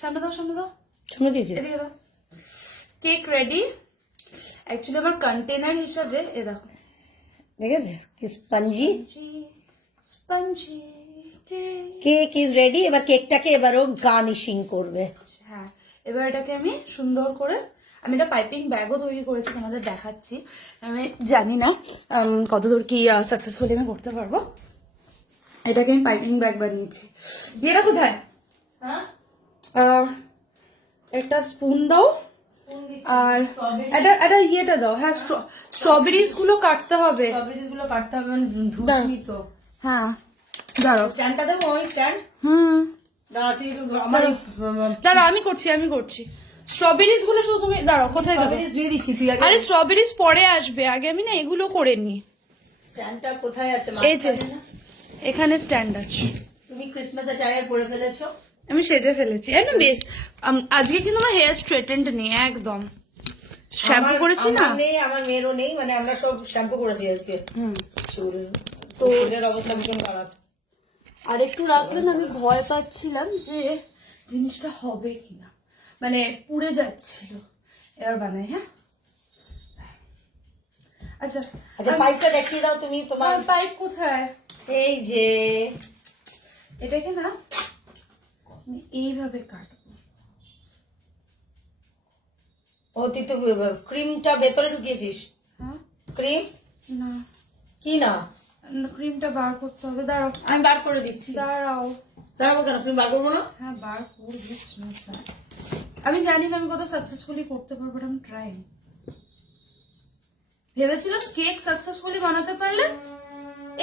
সামনে দাও সামনে দিয়েছি। এদিকে দাও। Cake ready. অ্যাকচুয়ালি আমার কন্টেনার হিসাবে এ দেখো, ঠিক আছে, কি spongy spongy cake is ready. এবার কেকটাকে এবারও গার্নিশিং করবে। হ্যাঁ, এবার এটাকে আমি সুন্দর করে, আমি এটা পাইপিং ব্যাগও তৈরি করেছি, তোমাদের দেখাচ্ছি। আমি জানি না কতদূর কি সাকসেসফুলি আমি করতে পারবো। এটাকে আমি পাইপিং ব্যাগ বানিয়েছি। এটা কোথায়? হ্যাঁ, একটা স্পুন দাও আর এটা ইয়েটা দাও। হ্যাঁ, স্ট্রবেরিজ গুলো কাটতে হবে। মানে ধুসনি তো। হ্যাঁ, দাঁড়াও। স্ট্যান্ডটা দেবো, ওই স্ট্যান্ড। দাঁড়াও, আমি করছি। স্ট্রবেরিজ গুলো শুধু তুমি দাঁড়াও, কোথায় দেবো? দিয়ে দিচ্ছি, তুই আগে। আরে স্ট্রবেরিজ পরে আসবে, আগে আমি না এগুলো করে নি। স্ট্যান্ডটা কোথায় আছে? এই যে এখানে স্ট্যান্ড আছে। তুমি ক্রিসমাসে টায়ার পরে ফেলেছো। আমি সেজে ফেলেছি। বেশ, আজকে কিন্তু আমার হেয়ার স্ট্রেটেন্ড নেই একদম। শ্যাম্পু করেছি না। নেই, আমার মেয়েরও নেই, মানে আমরা সব শ্যাম্পু করেছি আজকে। চুল তো চুলের অবস্থা ভীষণ খারাপ। আর একটু রাখলেন, আমি ভয় পাচ্ছিলাম যে জিনিসটা হবে কিনা, মানে পুড়ে যাচ্ছিল। এবার বানাই। হ্যাঁ, আচ্ছা আচ্ছা, পাইপটা দেখিয়ে দাও তুমি। তোমার পাইপ কোথায়? এই যে এটাকে না আমি এইভাবে কাটবো। ও, তুই তো ক্রিমটা ভেতরে ঢুকিয়েছিস। হ্যাঁ, ক্রিম না কি না? ক্রিমটা বার করতে হবে। দাঁড়াও, আমি বার করে দিচ্ছি। দাঁড়াও। দাঁড়াবো কেন? ক্রিম বার করবো না? হ্যাঁ, বার করবো। আমি জানি না আমি কত সাকসেসফুলি করতে পারবো, আমি ট্রাই। ভেবেছিলাম কেক সাকসেসফুলি বানাতে পারলে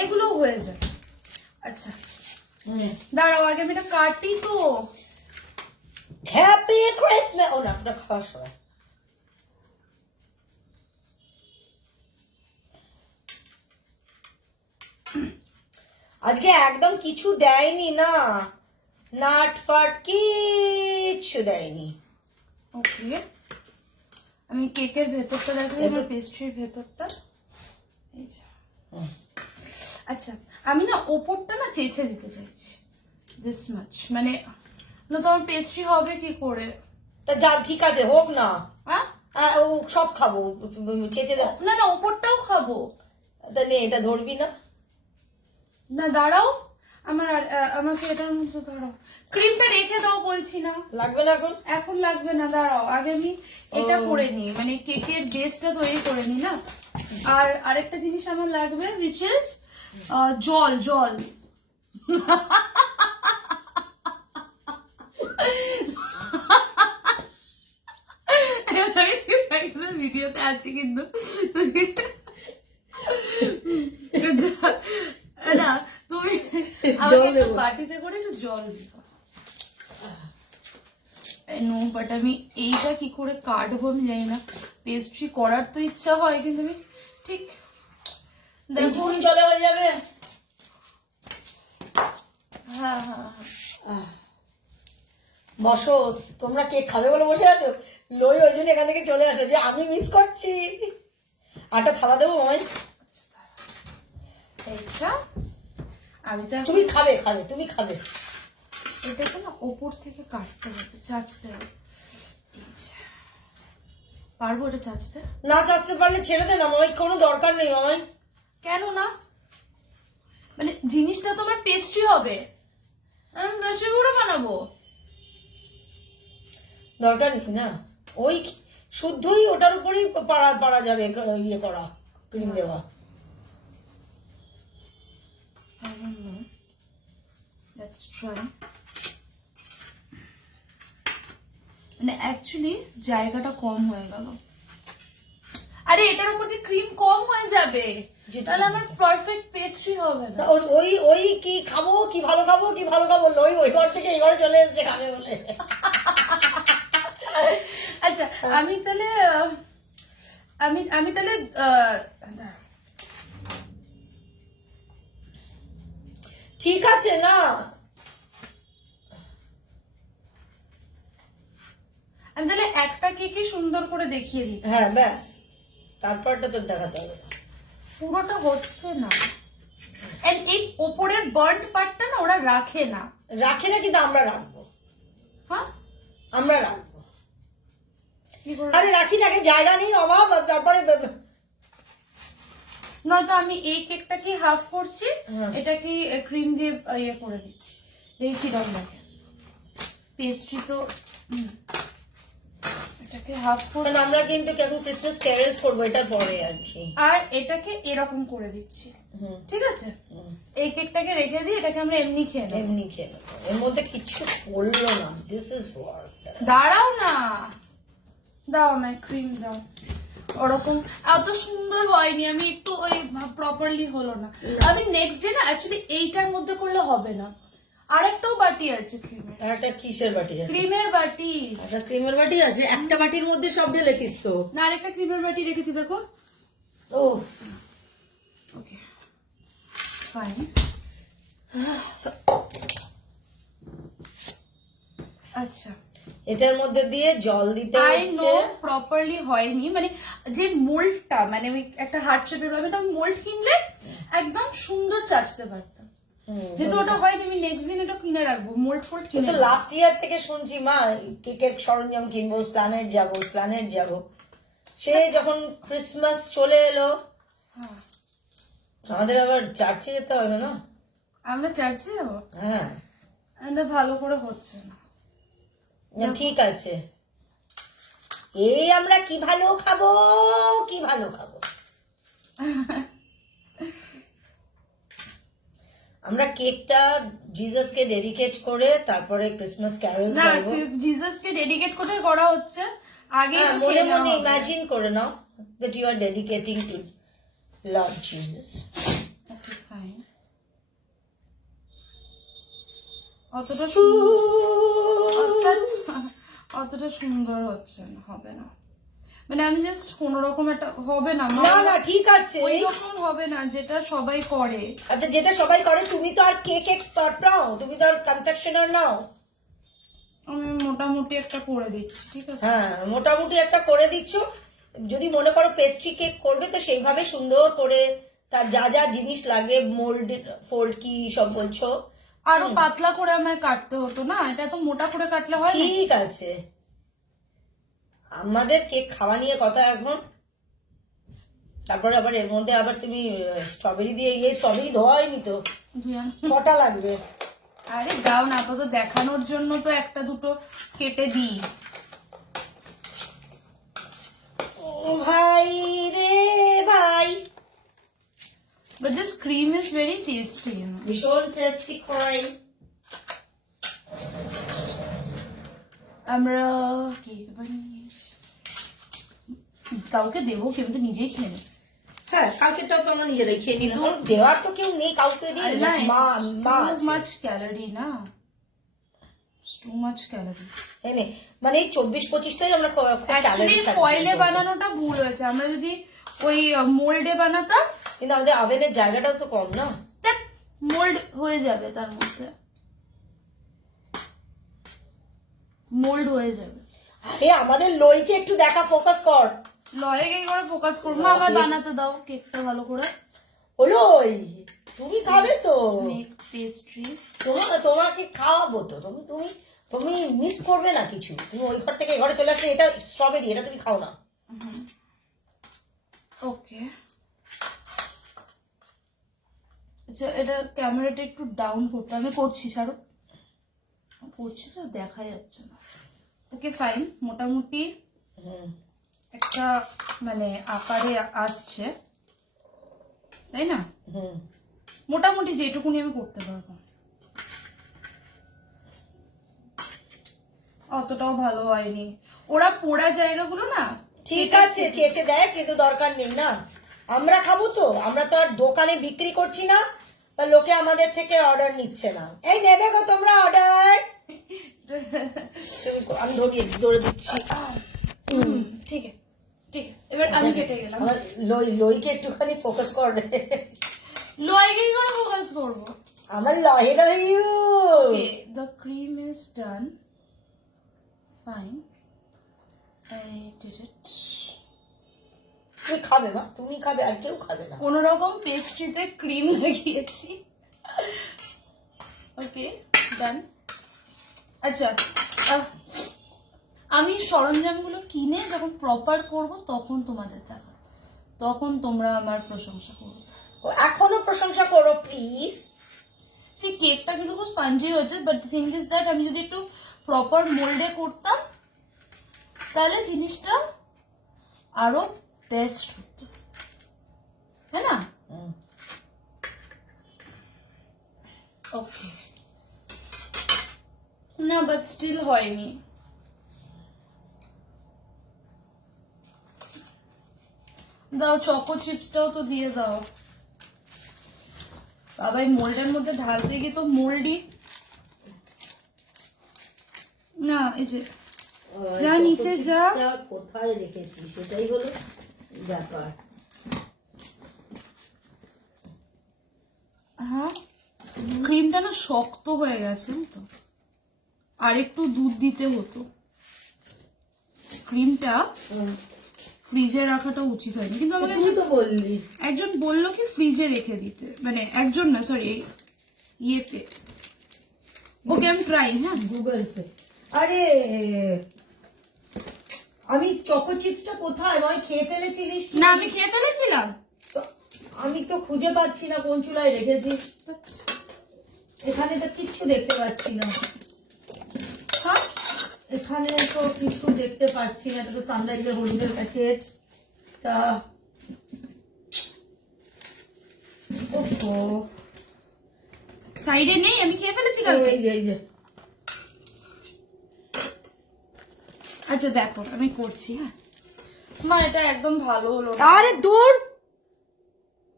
এগুলোও হয়ে যায়। আচ্ছা দাঁড়াও, আগে আমি এটা কাটি তো। Happy Christmas. ও না, ওটা খাওয়ার সময়। আজকে একদম কিছু দেয়নি না, নাট ফাট কিছু দেয়নি। ওকে, আমি কেকের ভেতরটা দেখাই, আমার পেস্ট্রির ভেতরটা। এই যে। আচ্ছা, আমি না ওপরটা না চেঁচে দিতে চাইছি, দিস মাচ, মানে না তো আমার পেস্ট্রি হবে কি করে? তা যা, ঠিক আছে, হোক না। হ্যাঁ, ও সব খাবো, চেঁচে দাও। না না, ওপরটাও খাবো। তা নে, এটা ধরবি না? না দাঁড়াও, আমাকে এটার মধ্যে দাঁড়াও, ক্রিমটা রেখে দাও বলছি না। লাগবে না এখন? এখন লাগবে না, দাঁড়াও আগে আমি এটা করে নিই, মানে কেকের বেসটা তৈরি করে নিই না। আর আরেকটা জিনিস আমার লাগবে, which is জল। ভিডিওতে আছে কিন্তু না, তুমি বাটিতে করে একটু জল দিও। নো, বাট আমি এইটা কি করে কাটবো আমি জানি না। পেস্ট্রি করার তো ইচ্ছা হয়, কিন্তু আমি ঠিক দেখো। জলে হয়ে যাবে। হ্যাঁ, বসো, তোমরা কেক খাবে বলে বসে আছো। লই ওই জন্য এখান থেকে চলে আসো যে আমি মিস করছি। আটা থালা দেবো মামাই? এইটা আমি তো তুমি খাবে, তুমি খাবে। এটাকে না ওপর থেকে কাটতে হবে, চাচতে হবে। পারবো এটা চাচতে? না চাচতে পারলে ছেড়ে দে না মামাই, কোনো দরকার নেই মামাই। কেন না? মানে জিনিসটা তো আমার পেস্ট্রি হবে, আমি দশে গুঁড়ো বানাবো। দরকার নেই না, ওই শুদ্ধই ওটার উপরই পারা যাবে ইয়ে করা, ক্রিম দেওয়া। Let's try. মানে অ্যাকচুয়ালি জায়গাটা কম হয়ে গেল। আরে এটার উপর যে ক্রিম কম হয়ে যাবে, তাহলে আমার পারফেক্ট পেস্ট্রি হবে না। ওই কি খাবো, কি ভালো খাবো, লই ওই ঘর থেকে এই ঘরে চলে এসেছে খাবে বলে। আচ্ছা, আমি তাহলে ঠিক আছে না, আমি তাহলে একটা কেকই সুন্দর করে দেখিয়ে দিচ্ছি। হ্যাঁ ব্যাস, তারপরটা তো দেখাতে হবে। পুরোটা হচ্ছে না, এন্ড এই ওপরের বার্ন্ট পার্টটা না ওরা রাখে না, কিন্তু আমরা রাখবো। হ্যাঁ আমরা রাখবো। কি করে? আরে রাখি থাকে, জায়গা নেই, অভাব, তারপরে নয়তো আমি এই কেকটাকে হাফ করছি, হ্যাঁ। এটাকে ক্রিম দিয়ে ইয়ে করে দিচ্ছি, দেখি কিরকম লাগে। পেস্ট্রি তো এটাকে হাফ করে, কারণ আমরা কিন্তু কেমন ক্রিসমাস ক্যারেলস করবো এটার পরে আর কি। আর এটাকে এরকম করে দিচ্ছি, ঠিক আছে? এই কেকটাকে রেখে দিই, এটাকে আমরা এমনি খেয়ে নেব। এমনি খেয়ে নেবো, এর মধ্যে কিচ্ছু পড়লো না। This is watt. দাঁড়াও না, দাও না ক্রিম দাও। ওরকম এত সুন্দর হয়নি, আমি একটু ওই প্রপারলি হলো না। আমি নেক্সট ডে না অ্যাকচুয়ালি এইটার মধ্যে করলে হবে না, আরেকটাও বাটি আছে ক্রিমের। একটা কিসের বাটি আছে? ক্রিমের বাটি। একটা ক্রিমের বাটি আছে, একটা বাটির মধ্যে সব ঢেলেছিস তো? না, আরেকটা ক্রিমের বাটি রেখেছি, দেখো। ও ওকে ফাইন। আচ্ছা, এটার মধ্যে দিয়ে জল দিতে আই নো হচ্ছে। প্রপারলি হয়নি, মানে যে মোল্ডটা, মানে ওই একটা হার্ট শেপের ভাবে মোল্ড কিনলে একদম সুন্দর চাচতে পারতাম, যেহেতু ওটা হয়নি। আমি নেক্সট দিন ওটা কিনে রাখবো, মোল্ড ফোল্ড কিনে কিন্তু লাস্ট ইয়ার থেকে শুনছি মা কেকের সরঞ্জাম কিনবো, প্ল্যানেট যাবো। সে যখন ক্রিসমাস চলে এলো, হ্যাঁ। আমাদের আবার চার্চে যেতে হবে না? আমরা চার্চে যাবো, হ্যাঁ, এটা ভালো করে হচ্ছে না। না ঠিক আছে, এই আমরা কি ভালো খাবো। আমরা কেকটা জিজাসকে ডেডিকেট করে তারপরে ক্রিসমাস ক্যারলস না, গাইবো। জিসাসকে ডেডিকেট কোথায় করা হচ্ছে আগে তো মনে খেয়ে নেওয়া মনে হবে। ইমাজিন করে নাও that you are dedicating to Lord Jesus. Okay, fine. অতটা সুন্দর, অতটা সুন্দর হচ্ছে না, হবে না। মানে আমি জাস্ট কোন রকম একটা হবে না, না না ঠিক আছে, ওই রকম হবে না যেটা সবাই করে। আচ্ছা যেটা সবাই করে, তুমি তো আর কেক এক্সপার্ট নাও, তুমি তো আর কনফেকশনার নাও। আমি মোটামুটি একটা করে দিচ্ছি, ঠিক আছে? হ্যাঁ মোটামুটি একটা করে দিচ্ছ। যদি মনে করো পেস্ট্রি কেক করবে তো সেইভাবে সুন্দর করে তার যা যা জিনিস লাগে, মোল্ড ফোল্ড কি সব বলছো, আরো পাতলা করে আমায় কাটতে হতো না, এটা তো মোটা করে কাটলে হয় না। ঠিক আছে। আমাদের কেক খাওয়া নিয়ে কথা এখন, তারপরে আবার এর মধ্যে আবার তুমি স্ট্রবেরি দিয়ে, স্ট্রবেরি ধোয়া হয়নি তো, কটা লাগবে? আরে দাও না, তো দেখানোর জন্য তো একটা দুটো কেটে দিই। ভাই রে ভাই, But this cream is very tasty, you know. ভীষণ টেস্টি করে। আমরা কেক বানিয়েছি, কাউকে দেবো, কিন্তু নিজেই খেয়ে নেব। হ্যাঁ কালকেরটাও তো আমরা নিজেরাই খেয়ে নিলাম, দেওয়ার তো কেউ নেই কাউকে দিয়ে। মা টু মাচ ক্যালোরি না, টু মাচ ক্যালোরি। এনে মানে এই 24-25টাই আমরা অ্যাকচুয়ালি ফয়েলে বানানোটা ভুল হয়েছে, আমরা যদি ওই মোল্ডে বানাতাম, কিন্তু আমাদের ওভেনের জায়গাটাও তো কম না, দেখ মোল্ড হয়ে যাবে, তার মধ্যে মোল্ড হয়ে যাবে। আরে আমাদের লইকে একটু দেখা, ফোকাস কর। লয়ে কি করে ফোকাস করবো? আমার বানাতে দাও কেকটা ভালো করে। ওই তুমি খাবে তো, মেক পেস্ট্রি, তোমাকে খাওয়াবো তো, তুমি মিস করবে না কিছু। তুমি ওই ঘর থেকে এই ঘরে চলে আসলে, এটা স্ট্রবেরি, এটা তুমি খাও না। ওকে। আচ্ছা এটা ক্যামেরাটা একটু ডাউন করতে, আমি করছি, ছাড়ো, করছি তো দেখা যাচ্ছে না। ওকে ফাইন, মোটামুটি একটা মানে আকারে আসছে, তাই না? মোটামুটি যেটুকুনি আমি করতে পারবো, অতটাও ভালো হয়নি। ওরা পোড়া জায়গাগুলো না, ঠিক আছে চেয়েছে দেখ, কিন্তু দরকার নেই না, আমরা খাবো তো। আমরা তো আর দোকানে বিক্রি করছি না, বা লোকে আমাদের থেকে অর্ডার নিচ্ছে না। এই নেবে গো তোমরা অর্ডার? আমি ধরে দিচ্ছি। ঠিক আছে, ঠিক আছে, এবার আমি কেটে গেলাম। আমার লইকে একটুখানি ফোকাস কর রে। লয়কে কি করে ফোকাস করবো? আমার লহে লহিউ। Okay, the cream is done. Fine. I did it. তুমি খাবে মা, তুমি খাবে, আর কেউ খাবে না। কোন রকম পেস্ট্রিতে ক্রিম লাগিয়েছি। ওকে ডান। আচ্ছা আমি সরঞ্জামগুলো কিনে যখন প্রপার করব তখন তোমাদের দেখা, তখন তোমরা আমার প্রশংসা করবে। এখনো প্রশংসা করো প্লিজ। সেই কেকটা কিন্তু খুব স্পঞ্জি হয়েছে, বাট থিং ইজ দ্যাট আমি যদি একটু প্রপার মোল্ডে করতাম তাহলে জিনিসটা আরো বেস্ট হতো, তাই না? ওকে, না বাট স্টিল হয়নি। দাও চকো চিপসটাও তো দিয়ে দাও। বাবা এই মোল্ডের মধ্যে ঢালতে গিয়ে তো মোল্ডই না, এই যে যা নিচে যা, কোথায় রেখেছি সেটাই হলো ব্যাপার। হ্যাঁ ক্রিমটা না শক্ত হয়ে গেছে তো, আর একটু দুধ দিতে হতো। ক্রিমটা ফ্রিজে রাখাটা উচিত হয়নি, কিন্তু আমাকে তো বললি একজন বললো কি ফ্রিজে রেখে দিতে, মানে একজন না সরি ইয়েতে। ওকে আমি ট্রাই, হ্যাঁ গুগলসে। আরে আমি চকো চিপসটা কোথায়, আমি খেয়ে ফেলেছিলিস? না আমি খেয়ে ফেলেছিলাম, আমি তো খুঁজে পাচ্ছি না কোন চুলায় রেখেছি, এখানে তো কিচ্ছু দেখতে পাচ্ছি না। হ্যাঁ এখানে তো কিছু দেখতে পাচ্ছি না, এটা তো সানরাইজের হলুদের প্যাকেট। তা ওহো, সাইডে নেই, আমি খেয়ে ফেলেছি কালকে। এই যে আচ্ছা দেখো আমি করছি, হ্যাঁ মা এটা একদম ভালো হলো না। আরে দূর,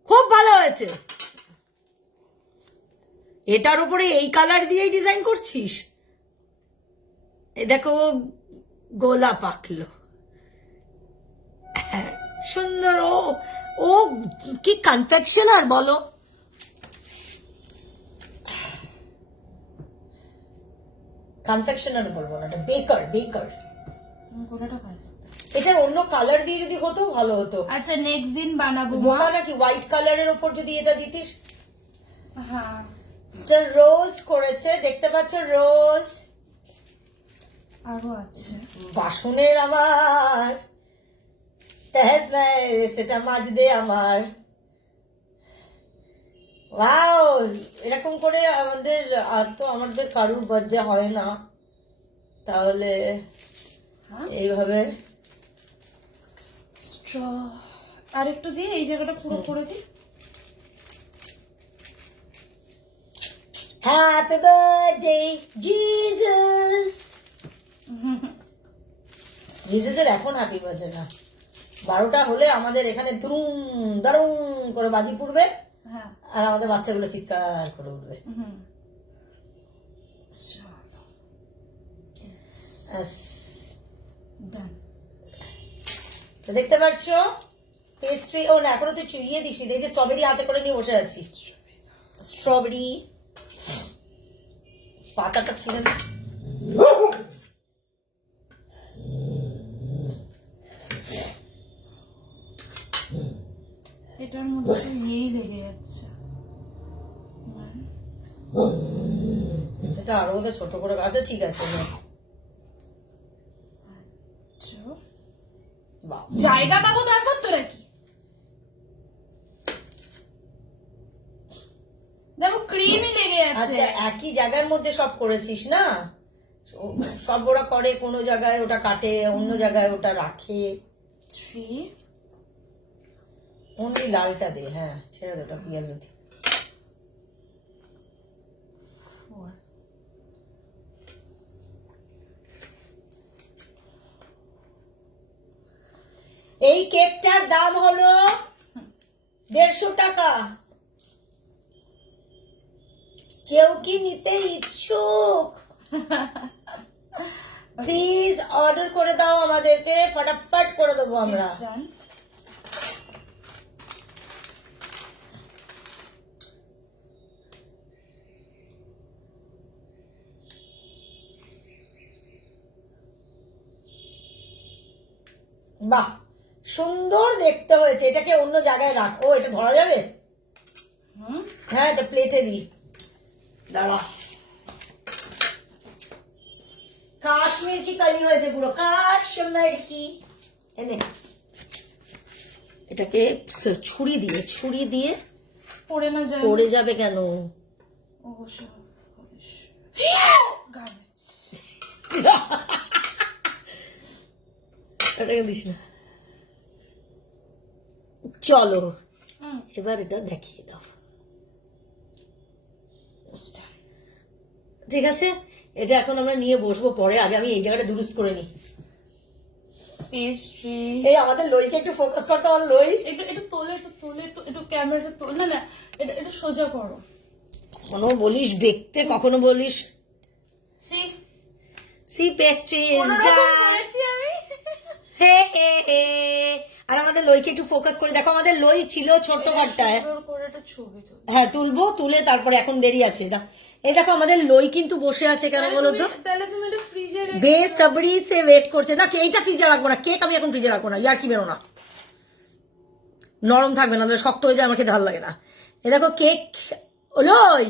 খুব ভালো হয়েছে। এটার উপরে এই কালার দিয়েই ডিজাইন করছিস? এই দেখো গোলা পাকলো, হ্যাঁ সুন্দর। ও ও কি কনফেকশনার বলো, কনফেকশনার বলবো না, এটা বেকার। গোলাটা খাই। এটার অন্য কালার দিয়ে যদি হতো ভালো হতো। আচ্ছা নেক্সট দিন বানাবো মা। বোকা নাকি, হোয়াইট কালারের উপর যদি এটা দিতিস। হ্যাঁ এটা রোজ করেছে, দেখতে পাচ্ছ রোজ। আরো আছে বাসনের আমার তেজ নাই, সেটা মাছ দে আমার। ওয়াও, এরকম করে আমাদের আর তো আমাদের কারুর বার্থডে হয় না, তাহলে এইভাবে স্ট্র আর একটু দিয়ে এই জায়গাটা পুরো করে দিই। Happy birthday Jesus. জিসাসের এখন হ্যাপি বার্থডে না, 12টা হলে আমাদের এখানে দুরুম দারুম করে বাজি পড়বে, হ্যাঁ আর আমাদের বাচ্চাগুলো চিৎকার করে উঠবে। ডান। তো দেখতে পাচ্ছ পেস্ট্রি। ও না, এখনো তুই চুইয়ে দিস, এই যে স্ট্রবেরি হাতে করে নিয়ে বসে আছি। স্ট্রবেরি পাতাটা ছিঁড়ে দে। এটার মধ্যে তো ইয়েই লেগে যাচ্ছে। এটা আরো ওদের ছোট করে কাটতে, ঠিক আছে না? বাহ, জায়গা পাবো তারপর তোরা কি দেখো ক্রিমই লেগে যাচ্ছে। আচ্ছা একই জায়গার মধ্যে সব করেছিস না, সব ওরা করে, কোনো জায়গায় ওটা কাটে, অন্য জায়গায় ওটা রাখে। 3 অনলি লালটা দে, হ্যাঁ ছেড়ে দে, ওটা ইয়েলো দি। 4 এই কেকটার দাম হলো 150 টাকা। কেউ কি নিতে ইচ্ছুক? প্লিজ অর্ডার করে দাও আমাদেরকে, ফটাফট করে দেবো আমরা। It's done. বাহ, সুন্দর দেখতে হয়েছে। এটাকে অন্য জায়গায় রাখ। ও এটা ধরা যাবে? হ্যাঁ, এটা প্লেটে দি। দাঁড়া, কাশ কাশ্মীর কি কালি হয়েছে পুরো কাশ্মীর কি এনে এটাকে ছুরি দিয়ে পড়ে না যায় পড়ে যাবে কেন? অবশ্যই গার্বেজ। এটাকে দিস না। চলো এবার এটা দেখিয়ে দাও। ঠিক আছে, এটা এখন আমরা নিয়ে বসবো পরে, আগে আমি এই জায়গাটা দুরুস্ত করে নিই। পেস্ট্রি এই আমাদের লইকে একটু ফোকাস করতে, আমার লই একটু তোলে একটু ক্যামেরাটা তোলে, না না এটা একটু সোজা করো। কখনো বলিস দেখতে, কখনো বলিস সি সি পেস্ট্রি ইজ করেছি আমি। হে হে হে। আর আমাদের লইকে একটু ফোকাস করে দেখো, আমাদের লই ছিল ছোট্ট ঘরটায়। সুন্দর করে একটা ছবি তুল। হ্যাঁ তুলবো, তুলে তারপরে এখন দেরি আছে। এই দেখো আমাদের লই কিন্তু বসে আছে কেন বলো তো? তাহলে তুমি এটা ফ্রিজে বেসবরি সে ওয়েট করছে না। এইটা ফ্রিজে রাখবো না, কেক আমি এখন ফ্রিজে রাখবো না, ইয়ার কি বেরো না, নরম থাকবে না, শক্ত হয়ে যায়, আমার খেতে ভালো লাগে না। এই দেখো কেক, লই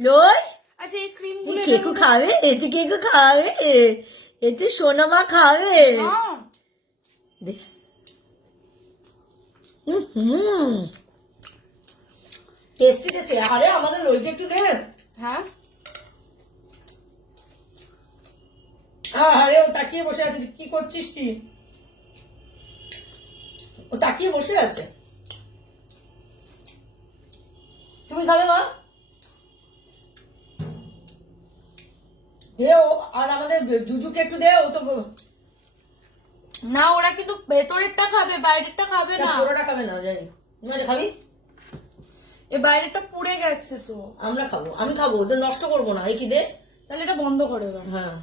লই আচ্ছা এই ক্রিম গুলো কেকু খাবে, এটি কেকু খাবে, এটি সোনামা খাবে। দেখ টেস্টি টেস্টি। আরে আমাদের লইকে একটু দে। হ্যাঁ আরে ও তাকিয়ে বসে আছে, কি করছিস কি? ও তাকিয়ে বসে আছে। তুমি খাবে মা? দেও। আর আমাদের জুজুকে একটু দে, ও তো না, ওরা কিন্তু ভেতরেরটা খাবে, বাইরেরটা খাবে না। পুরোটা খাবে না, জানি। তুমি এটা খাবি? এ বাইরেরটা পুড়ে গেছে তো। আমরা খাবো, আমি খাবো, ওদের নষ্ট করবো না। এই কি দে। তাহলে এটা বন্ধ করে দাও। হ্যাঁ